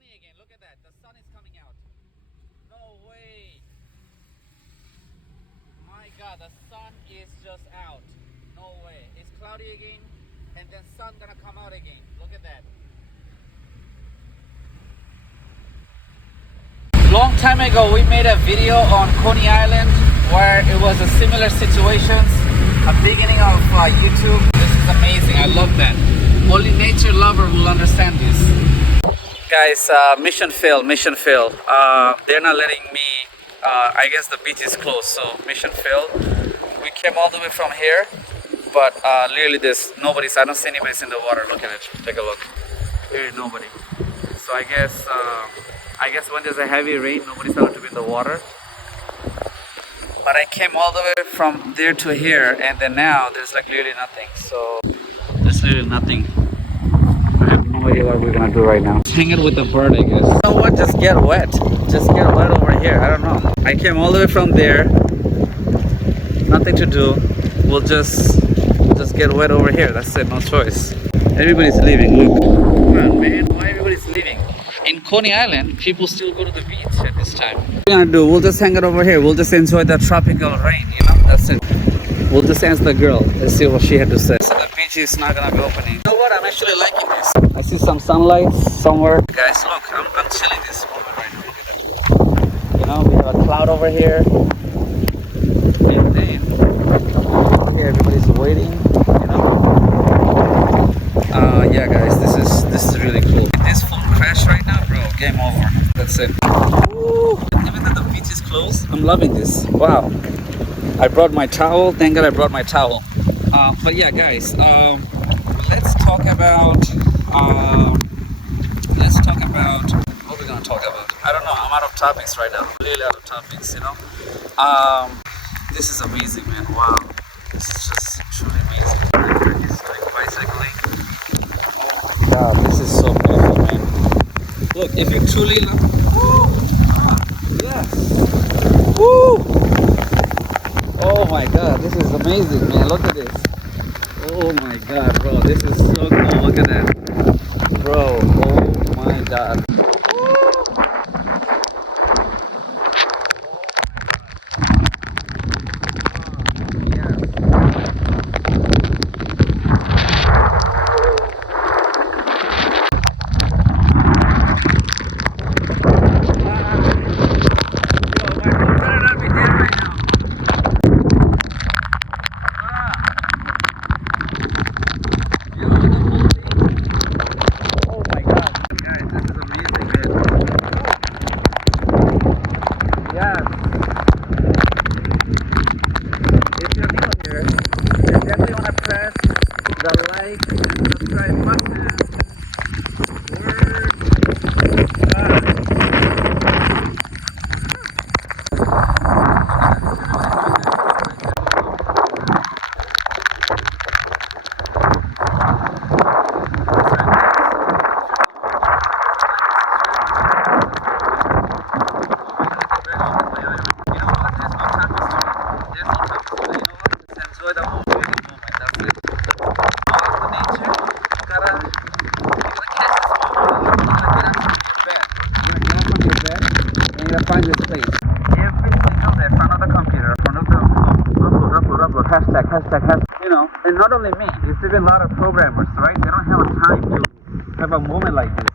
sunny again. Look at that. The sun is coming out. No way. My God, the sun is just out. No way. It's cloudy again, and then sun gonna come out again. Look at that. Long time ago, we made a video on Coney Island where it was a similar situations. A beginning of YouTube. This is amazing. I love that. Only nature lover will understand this. Guys, mission failed. They're not letting me. I guess the beach is closed, so mission failed. We came all the way from here, but literally there's nobody. I don't see anybody in the water. Look at it. Take a look. There is nobody. So I guess when there's a heavy rain, nobody's allowed to be in the water. But I came all the way from there to here, and then now there's like literally nothing. So there's literally nothing. I have no idea what we're gonna do right now. Hang it with the bird, I guess. You know what? Just get wet. Just get wet over here. I don't know. I came all the way from there. Nothing to do. We'll just get wet over here. That's it. No choice. Everybody's leaving. Look. Come on, man. Why everybody's leaving? In Coney Island, people still go to the beach at this time. What we're gonna do? We'll just hang it over here. We'll just enjoy the tropical rain. You know, that's it. We'll just ask the girl. Let's see what she had to say. So the beach is not gonna be opening. You know what? I'm actually liking this. I see some sunlight somewhere. Guys, look, I'm chilling this moment right now. Look at that. You know, we have a cloud over here. And then here everybody's waiting. You know. Yeah, guys, this is really cool. If this phone crash right now, bro, game over. That's it. Woo. Even though the beach is closed, I'm loving this. Wow. I brought my towel. Thank God I brought my towel. But yeah, guys, let's talk about what we're gonna talk about. I don't know. I'm out of topics right now. I'm really out of topics. You know. This is amazing, man. Wow. This is just truly amazing. It's like bicycling. Oh my God, this is so beautiful, man. Look, if you truly love. Woo! Yes. Woo! Oh my God, this is amazing, man. Look at this. Oh my God, bro, this is so cool. Look at that, bro. Oh my God. Find this place. Every single day, front of the computer, front of the upload, hashtag. You know, and not only me, it's even a lot of programmers, right? They don't have time to have a moment like this.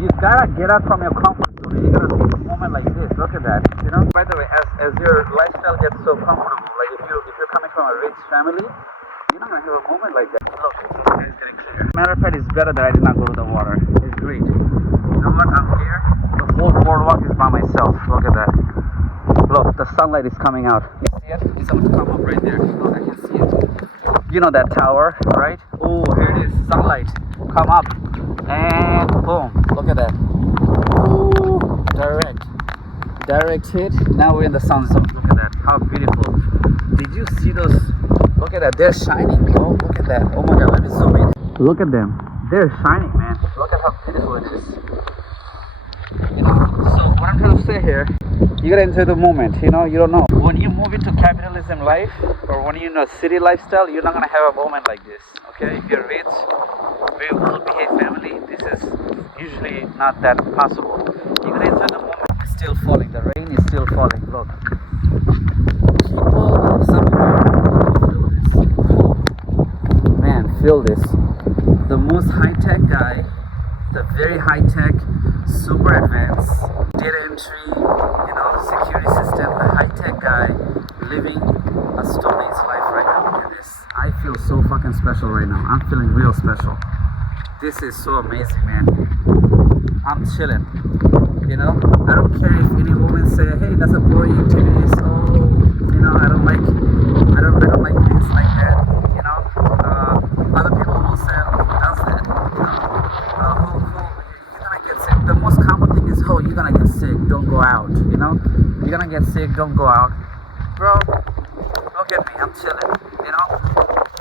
You gotta get out from your comfort zone. You gotta take a moment like this. Look at that. You know. By the way, as your lifestyle gets so comfortable, like if you're coming from a rich family, you're not gonna have a moment like that. Look, it's getting clear. Matter of fact, it's better that I did not go to the water. It's great. You know what? I'm here. The whole boardwalk is by myself. Look at that. Look, the sunlight is coming out. You see it? It's about to come up right there. Look, I can see it. You know that tower, right? Oh, here it is. Sunlight. Come up. And boom. Look at that. Ooh, direct hit. Now we're in the sun zone. Look at that. How beautiful. Did you see those? Look at that. They're shining, bro. Look at that. Oh my God. Let me zoom in. Look at them. They're shining, man. Look at how beautiful it is. You know, so what I'm trying to say here, you gotta enjoy the moment. You know, you don't know. When you move into capitalism life, or when you're in a city lifestyle, you're not gonna have a moment like this. Okay, if you're rich, very well-behaved family, this is usually not that possible. You're gonna enjoy the moment. It's still falling. The rain is still falling. Look. People somehow feel this. Man, feel this. The most high-tech guy, the very high-tech, super advanced data entry, security system, the high-tech guy living a Stone Age life right now. Look at this. I feel so fucking special right now. I'm feeling real special. This is so amazing, man. I'm chilling. I don't care if any woman say, hey, that's a boring activity. So, I don't like things like that. Other people will say, who does that? You're gonna get sick. The most common thing is, oh, you're gonna get sick. Don't go out. You're gonna get sick. Don't go out, bro. Look at me. I'm chilling.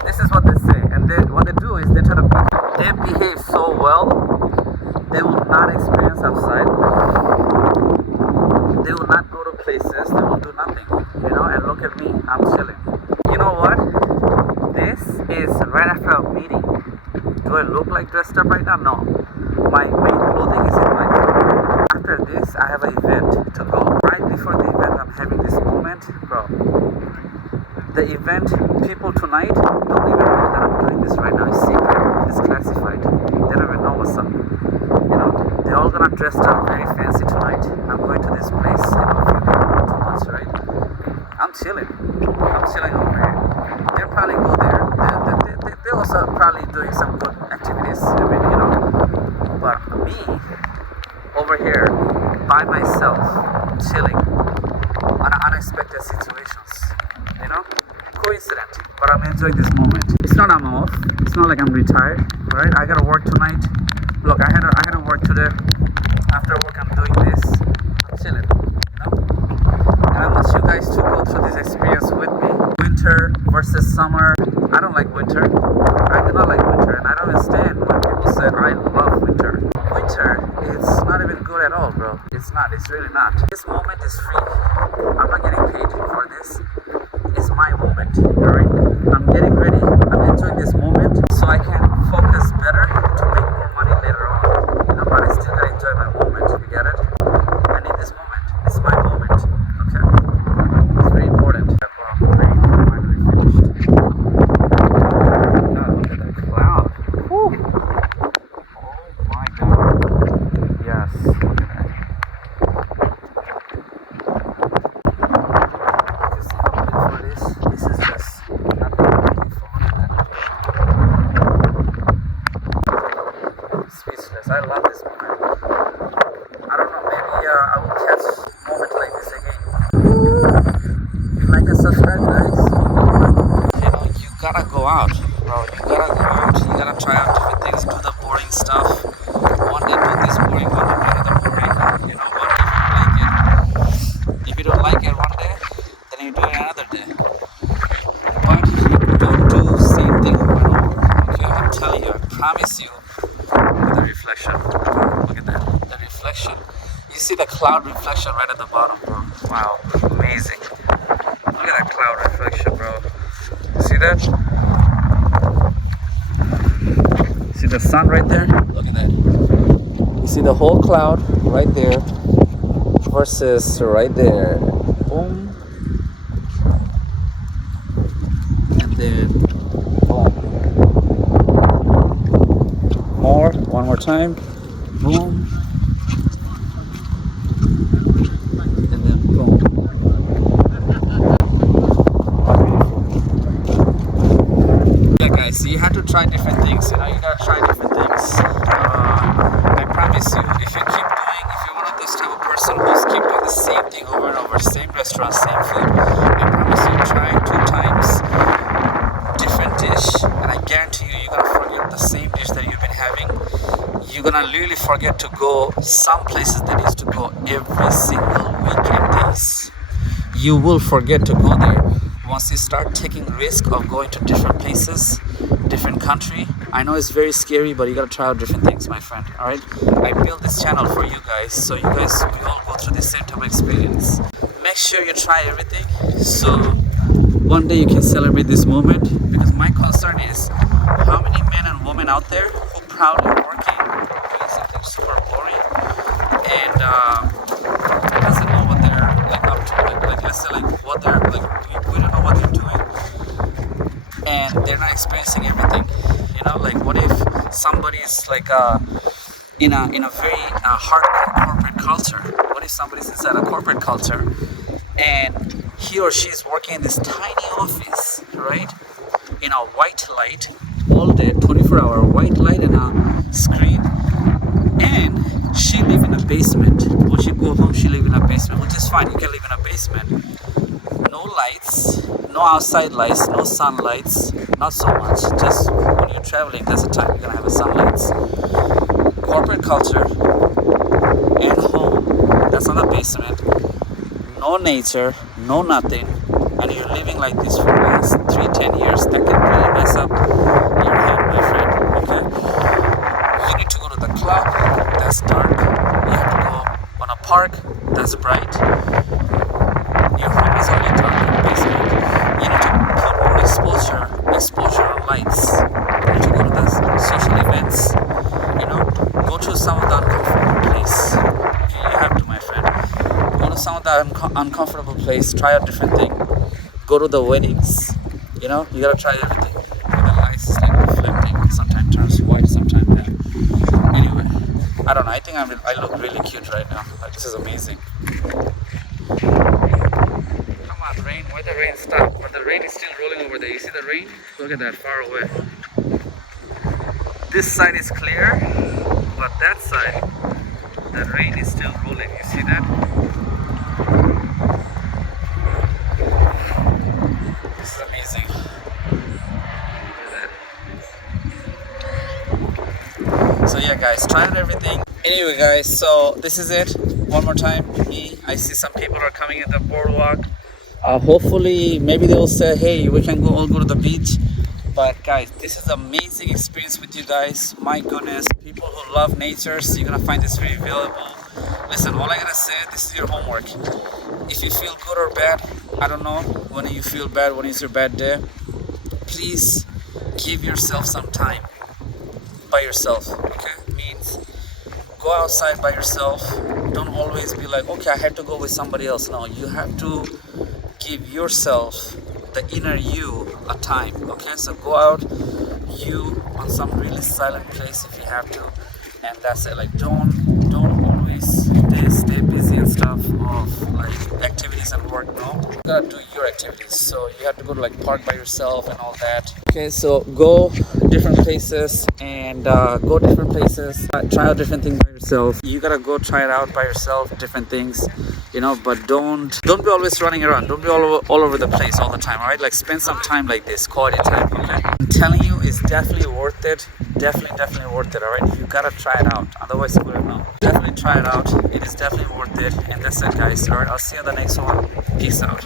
This is what they say, and what they do is they try to behave so well. They will not experience outside. They will not go to places. They will do nothing. And look at me. I'm chilling. You know what? This is right after a meeting. Do I look like dressed up right now? No. My main clothing is in my clothing. After this, I have an event to go. Right before the event, I'm having this moment. Bro, the event, people tonight don't even know that I'm doing this right now. It's secret. It's classified. They don't even know what's up. They're all gonna dress up very fancy tonight. I'm going to this place in a few 2 months, right? I'm chilling. I'm chilling over here. They'll probably go there. They're also probably doing some good activities. But me, over here, by myself, chilling on unexpected situations. Coincident. But I'm enjoying this moment. It's not I'm off. It's not like I'm retired. Alright? I gotta work tonight. Look, I had to work today. After work, I'm doing this. I'm chilling. And I want you guys to go through this experience with me. Winter versus summer. I don't like winter. I do not like winter, and I don't understand when people say I love winter. Winter is not even good at all, bro. It's not. It's really not. This moment is free. I'm not getting paid for this. It's my moment. Alright? I'm getting ready. I'm enjoying this moment so I can focus better to make more money later on. But I still gotta enjoy my moment. You get it? I need this moment. It's my moment. Okay? It's very important. Rain finally finished. God, look at that cloud. Whew. Oh my God. Yes. Look at that. You see how beautiful it is? This is just nothing beautiful than that. Speechless. I love this moment. I don't know, maybe I will catch a moment like this again. Like and subscribe, guys. You gotta go out, bro. You gotta go out. You gotta try out different things. Do the boring stuff. One day do this boring, one day do another boring. What if you don't like it? If you don't like it one day, then you do it another day. But you don't do the same thing over and over. Okay, I'm telling you, I promise you. Look at the reflection. Look at that. The reflection. You see the cloud reflection right at the bottom, bro. Wow, amazing. Look at that cloud reflection, bro. See that? See the sun right there? Look at that. You see the whole cloud right there versus right there. Boom. And then boom. One more time. Boom. And then boom. Yeah, guys, so you have to try different things. You gotta try different things. I promise you, if you're one of those type of person who's keep doing the same thing over and over, same restaurant, same food, I promise you, try 2 times different dish, and I guarantee you're gonna forget the same dish that you've been having. You're gonna really forget to go some places that used to go every single weekend days. You will forget to go there once you start taking risk of going to different places, different country. I know it's very scary, but you gotta try out different things, my friend. All right, I built this channel for you guys, so you guys we all go through the same type of experience. Make sure you try everything, so one day you can celebrate this moment. Because my concern is how many men and women out there who proudly working doing something super boring and doesn't know what they're like up to. Like let's say like what they're like we don't know what they're doing, and they're not experiencing everything. You know, like what if somebody's like in a very hardcore corporate culture? What if somebody's inside a corporate culture and he or she is working in this tiny office, right? In a white light all day, 24-hour white light and a screen, and she live in a basement. When she go home, she live in a basement, which is fine. You can live in a basement. No lights, no outside lights, no sunlights, not so much. Just when you're traveling, that's the time you're gonna have the sunlights. Corporate culture and home, that's not a basement. No nature, no nothing, and you're living like this for the last 3-10 years. That can really mess up your head, my friend. Okay, you need to go to the club, that's dark. You have to go on a park, that's bright. Your home is already dark in the basement. You need to put more exposure on lights. You need to go to the social events. You know, go to some of the uncomfortable place. Okay, you have to, my friend. Go to some of the uncomfortable place. Try a different thing. Go to the weddings. You know, you gotta try everything. The lights is like reflecting. Sometimes turns white, sometimes red. Anyway, I don't know. I think I look really cute right now. Like this is amazing. Come on, rain. Where the rain stopped? But the rain is still rolling over there. You see the rain? Look at that, far away. This side is clear, but that side, the rain is still rolling. You see that? This is amazing. Look at that. So yeah, guys, try out everything. Anyway, guys, so this is it. One more time, I see some people are coming in the boardwalk. Hopefully, maybe they will say, hey, we can all go to the beach. But guys, this is an amazing experience with you guys. My goodness, people who love nature, so you're gonna find this very valuable. Listen, all I gotta say, this is your homework. If you feel good or bad, I don't know. When you feel bad, when is your bad day, please give yourself some time by yourself. Okay, means go outside by yourself. Don't always be like, okay, I have to go with somebody else. No, you have to give yourself, the inner you, a time. Okay, so go out you on some really silent place if you have to, and that's it. Like don't always stay busy and stuff of like activities and work. No, you gotta do your activities. So you have to go to like park by yourself and all that. Okay, so go different places and try out different things by yourself. You gotta go try it out by yourself, different things, you know. But don't be always running around. Don't be all over the place all the time. All right, like spend some time like this, quality time. Okay, I'm telling you, it's definitely worth it. Definitely worth it. All right, you gotta try it out. Otherwise, you wouldn't know. Definitely try it out. It is definitely worth it. And that's it, guys. All right, I'll see you on the next one. Peace out.